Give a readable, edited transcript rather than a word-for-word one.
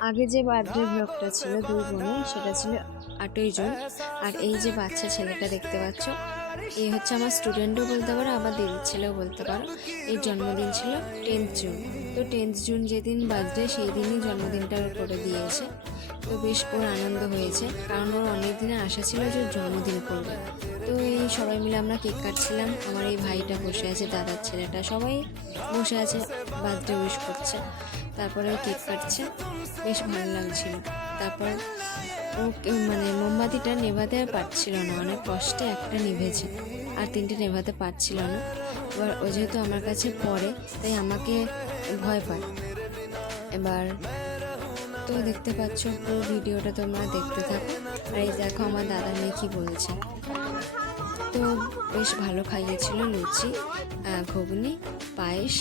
আগে যে বার্থডে ব্লগটা ছিল দুই বোনের, সেটা ছিল 8ই জুন। আর এই যে বাচ্চা ছেলেটা দেখতে পাচ্ছ, এই হচ্ছে আমার স্টুডেন্টও বলতে পারো, আবার দিদির ছেলেও বলতে পারো। এর জন্মদিন ছিল 10th জুন। তো 10th জুন যেদিন বার্থডে, সেই দিনই জন্মদিনটা ওর করে দিয়েছে। তো বেশ ওর আনন্দ হয়েছে, কারণ ওর অনেক দিনের আশা ছিল যে ওর জন্মদিন করবে। তো এই সবাই মিলে আমরা কেক কাটছিলাম। আমার এই ভাইটা বসে আছে, দাদার ছেলেটা, সবাই বসে আছে, বার্থডে উইশ করছে, তারপরে ও কেক কাটছে, বেশ ভালো লাগছিল। তারপর ও মানে মোমবাতিটা নেভাতে আর পারছিল না, অনেক কষ্টে একটা নিভেছে, আর তিনটে নেভাতে পারছিল না। এবার ও যেহেতু আমার কাছে পড়ে, তাই আমাকে ভয় পায়। এবার তো দেখতে পাচ্ছ, পুরো ভিডিওটা তোমরা দেখতে থাকো। আর এই দেখো আমার দাদা মেয়ে কী বলছে। তো বেশ ভালো খাইয়েছিল, লুচি, ঘুগনি, পায়েস,